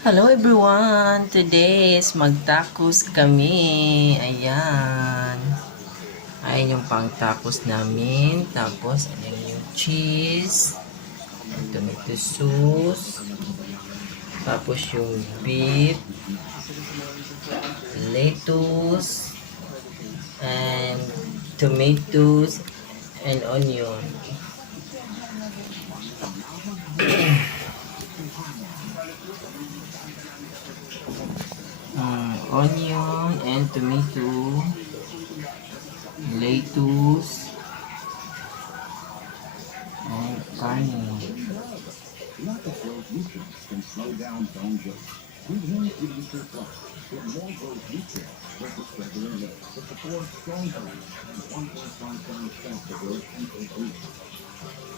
Hello everyone! Today is magtacos kami. Ayan. Ayan yung pang-tacos namin. Tapos, ayan yung cheese. And tomato sauce. Tapos yung beef. Lettuce. And tomatoes. And onion. Onion and tomato. Lettuce. And carne. Not that Rose nutrients can slow down bone growth. Using Signature Plus with more growth nutrients versus regular milk to support strong bones and 1.5 times faster growth and increase.